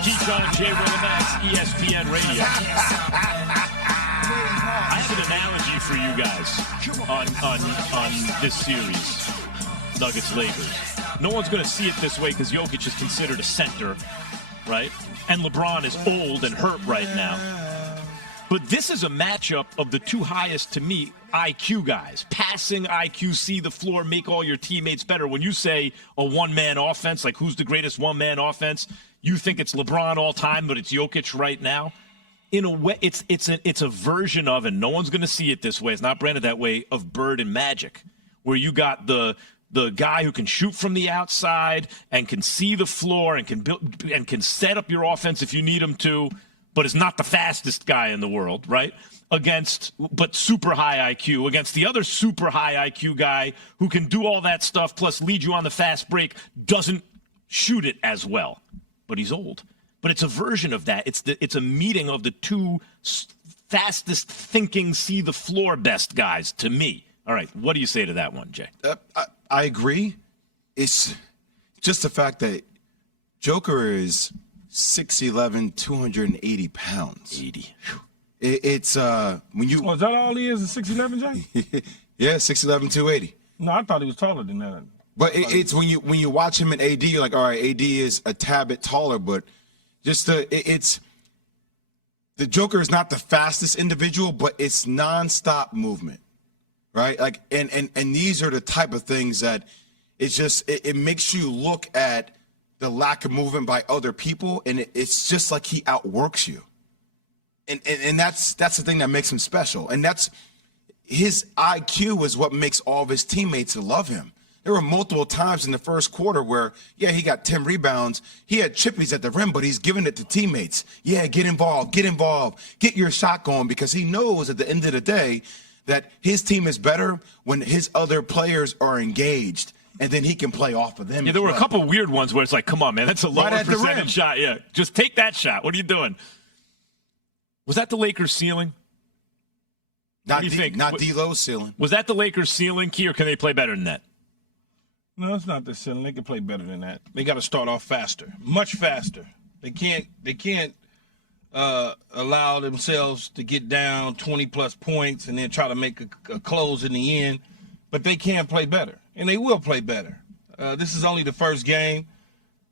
Keyshawn, J. Max, ESPN Radio. I have an analogy for you guys on this series, Nuggets-Lakers. No one's going to see it this way because Jokic is considered a center, right? And LeBron is old and hurt right now. But this is a matchup of the two highest, to me, IQ guys. Passing IQ, see the floor, make all your teammates better. When you say a one-man offense, like who's the greatest one-man offense, you think it's LeBron all time, but it's Jokic right now. In a way, it's a version of, and no one's going to see it this way, it's not branded that way, of Bird and Magic, where you got the guy who can shoot from the outside and can see the floor and can build and can set up your offense if you need him to, but is not the fastest guy in the world, right? But super high IQ against the other super high IQ guy who can do all that stuff plus lead you on the fast break, doesn't shoot it as well, but he's old. But it's a version of that. It's a meeting of the two fastest thinking, see the floor best guys to me. All right, what do you say to that one, Jay? I agree. It's just the fact that Joker is 6'11", 280 pounds. 80. It's when you. Oh, is that all he is 6'11", Jay? Yeah, 6'11", 280. No, I thought he was taller than that. But it's when you watch him in AD, you're like, all right, AD is a tad bit taller, but just the Joker is not the fastest individual, but it's nonstop movement. Right, like, and these are the type of things that it's just it makes you look at the lack of movement by other people, and it's just like he outworks you, and that's the thing that makes him special, and that's his IQ is what makes all of his teammates love him. There were multiple times in the first quarter where, yeah, he got 10 rebounds, he had chippies at the rim, but he's giving it to teammates. Yeah, get involved, get your shot going, because he knows at the end of the day that his team is better when his other players are engaged, and then he can play off of them. Yeah, there were a couple weird ones where it's like, come on, man, that's a lower percentage shot. Yeah, just take that shot. What are you doing? Was that the Lakers' ceiling? Not D'Lo's ceiling. Was that the Lakers' ceiling, Key, or can they play better than that? No, it's not the ceiling. They can play better than that. They got to start off faster, much faster. They can't allow themselves to get down 20-plus points and then try to make a close in the end. But they can play better, and they will play better. This is only the first game.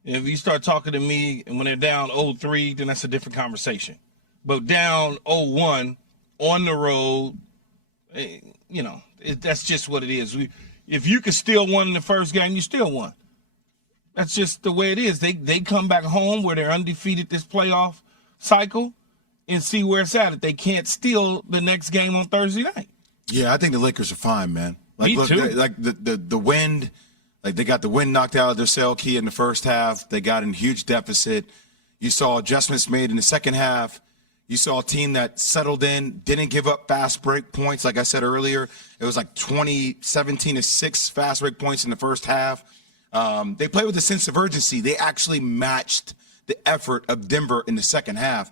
If you start talking to me and when they're down 0-3, then that's a different conversation. But down 0-1 on the road, that's just what it is. If you could still win the first game, you still won. That's just the way it is. They come back home where they're undefeated this playoff cycle and see where it's at if they can't steal the next game on Thursday night. Yeah, I think the Lakers are fine, man. Me too. The wind, like they got the wind knocked out of their sail, Key, in the first half. They got in huge deficit. You saw adjustments made in the second half. You saw a team that settled in, didn't give up fast break points. Like I said earlier, it was like 17-6 fast break points in the first half. They played with a sense of urgency. They actually matched the effort of Denver in the second half.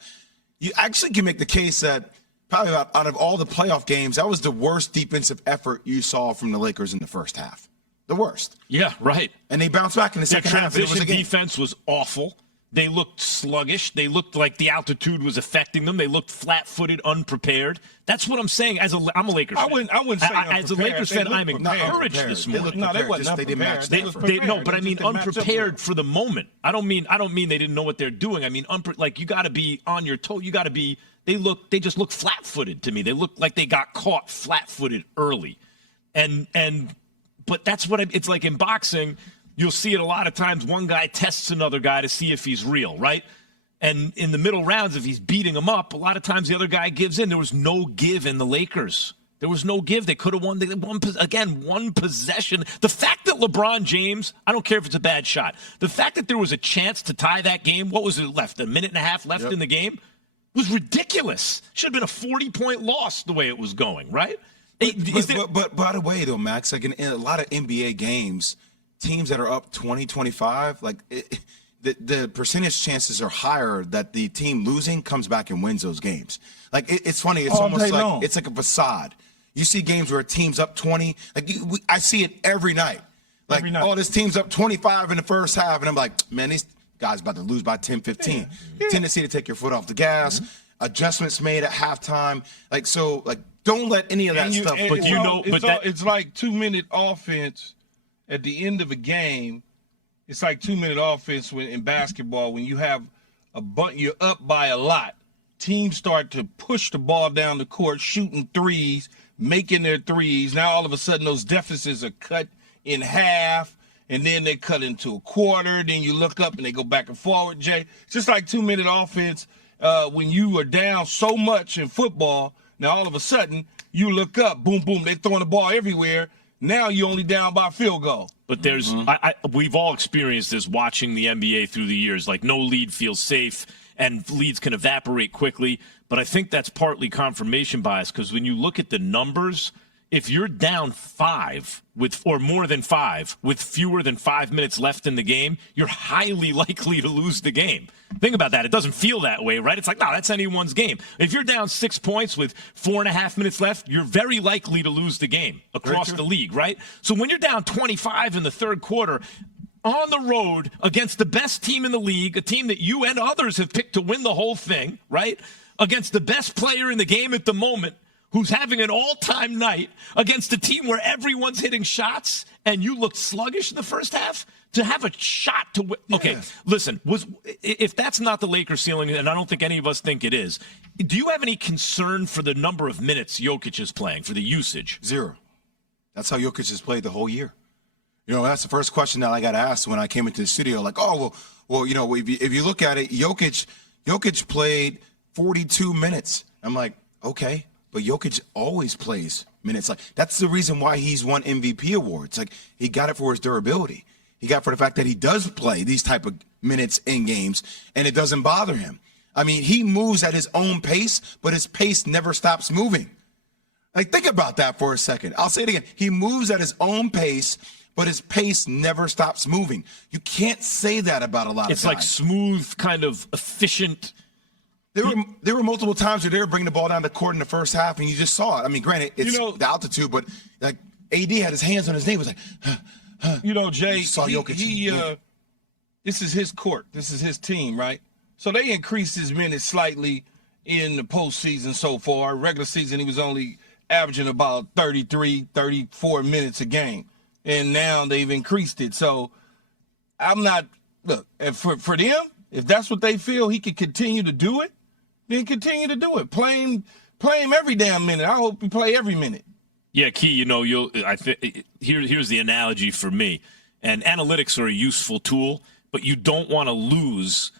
You actually can make the case that probably out of all the playoff games, that was the worst defensive effort you saw from the Lakers in the first half. The worst. Yeah, right. And they bounced back in the second half. Transition defense was awful. They looked sluggish. They looked like the altitude was affecting them. They looked flat-footed, unprepared. That's what I'm saying. I'm a Lakers fan. I wouldn't say as a Lakers fan, I'm encouraged this morning. No, they wasn't unprepared. No, but I mean unprepared for the moment. I don't mean they didn't know what they're doing. I mean like you got to be on your toe. You got to be. They just look flat-footed to me. They look like they got caught flat-footed early, but that's what it's like in boxing. You'll see it a lot of times. One guy tests another guy to see if he's real, right? And in the middle rounds, if he's beating him up, a lot of times the other guy gives in. There was no give in the Lakers. There was no give. They could have won. One possession. The fact that LeBron James, I don't care if it's a bad shot, the fact that there was a chance to tie that game, what was it left? A minute and a half left in the game? Was ridiculous. Should have been a 40-point loss the way it was going, right? But by the way, though, Max, like in a lot of NBA games, teams that are up 20, 25, like the percentage chances are higher that the team losing comes back and wins those games. Like it's funny. It's almost like it's like a facade. You see games where a team's up 20. Like I see it every night. Like, oh, this team's up 25 in the first half, and I'm like, man, guys about to lose by 10, 15. Tendency to take your foot off the gas, adjustments made at halftime. Don't let any of that stuff. But it's like 2-minute offense at the end of a game. It's like 2-minute offense in basketball when you have you're up by a lot. Teams start to push the ball down the court, shooting threes, making their threes. Now all of a sudden those deficits are cut in half, and then they cut into a quarter. Then you look up and they go back and forward, Jay. It's just like 2-minute offense when you are down so much in football. Now all of a sudden you look up, boom, boom, they're throwing the ball everywhere. Now you're only down by a field goal. But there's, we've all experienced this watching the NBA through the years. Like, no lead feels safe, and leads can evaporate quickly. But I think that's partly confirmation bias, because when you look at the numbers, if you're down 5 or more than 5 with fewer than 5 minutes left in the game, you're highly likely to lose the game. Think about that. It doesn't feel that way, right? It's like, no, that's anyone's game. If you're down 6 points with 4.5 minutes left, you're very likely to lose the game across the league, right? So when you're down 25 in the third quarter, on the road against the best team in the league, a team that you and others have picked to win the whole thing, right? Against the best player in the game at the moment, who's having an all-time night, against a team where everyone's hitting shots, and you looked sluggish in the first half, to have a shot to win. Okay, listen, if that's not the Lakers ceiling, and I don't think any of us think it is, do you have any concern for the number of minutes Jokic is playing, for the usage? 0. That's how Jokic has played the whole year. That's the first question that I got asked when I came into the studio. Like, if you look at it, Jokic played 42 minutes. I'm like, okay. But Jokic always plays minutes. Like, that's the reason why he's won MVP awards. Like, he got it for his durability. He got it for the fact that he does play these type of minutes in games, and it doesn't bother him. I mean, he moves at his own pace, but his pace never stops moving. Like, think about that for a second. I'll say it again. He moves at his own pace, but his pace never stops moving. You can't say that about a lot of guys. It's like smooth, kind of efficient. There were multiple times where they were bringing the ball down the court in the first half, and you just saw it. I mean, granted, it's the altitude, but like AD had his hands on his knee, was like, Jay, saw Jokic. This is his court. This is his team, right? So they increased his minutes slightly in the postseason so far. Regular season, he was only averaging about 33, 34 minutes a game, and now they've increased it. So I'm not for them. If that's what they feel he could continue to do it, then continue to do it. Play him every damn minute. I hope you play every minute. Yeah, Key, here's the analogy for me. And analytics are a useful tool, but you don't want to lose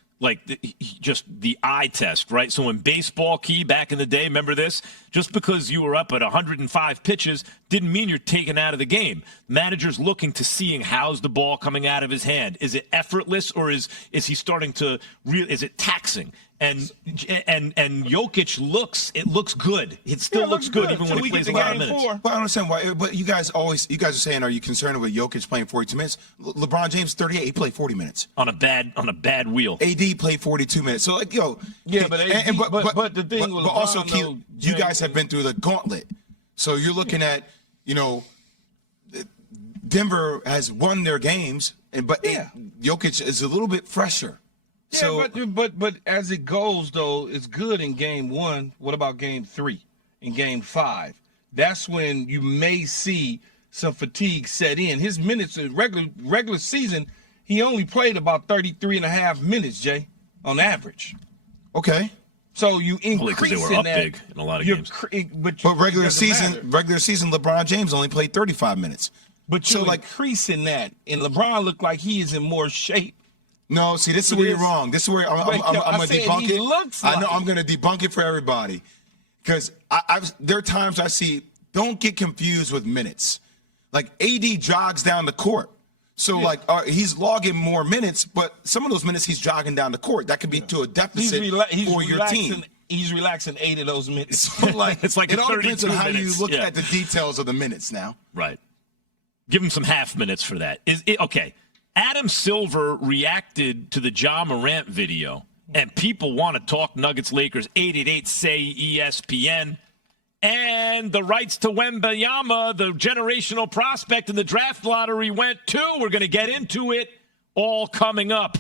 just the eye test, right? So in baseball, Key, back in the day, remember this? Just because you were up at 105 pitches didn't mean you're taken out of the game. Manager's looking to seeing how's the ball coming out of his hand. Is it effortless, or is he starting to is it taxing? And Jokic looks good. It still looks good even when he plays a lot of minutes. But I understand why. But you guys are saying, are you concerned with Jokic playing 42 minutes? LeBron James 38, he played 40 minutes on a bad wheel. AD played 42 minutes. So but the thing was, also, you guys have been through the gauntlet. So you're looking at, Denver has won their games, but Jokic is a little bit fresher. Yeah, so, but as it goes, though, it's good in game 1. What about game 3 and game 5? That's when you may see some fatigue set in. His minutes in regular season, he only played about 33.5 minutes, Jay, on average. Okay. So you increase because they were up big in a lot of games. But regular season, LeBron James only played 35 minutes. But you're increasing that, and LeBron looked like he is in more shape. No, see, this is where you're wrong. This is where I'm going to debunk it. I know I'm going to debunk it for everybody, because there are times I see. Don't get confused with minutes. Like, AD jogs down the court, so he's logging more minutes, but some of those minutes he's jogging down the court. That could be to a deficit for your team. He's relaxing 8 of those minutes. So it's like it all depends on how minutes. you look at the details of the minutes now. Right. Give him some half minutes for that. Okay? Adam Silver reacted to the Ja Morant video, and people want to talk Nuggets Lakers. 888-SAY-ESPN. And the rights to Wembanyama, the generational prospect in the draft lottery, went too. We're going to get into it all coming up.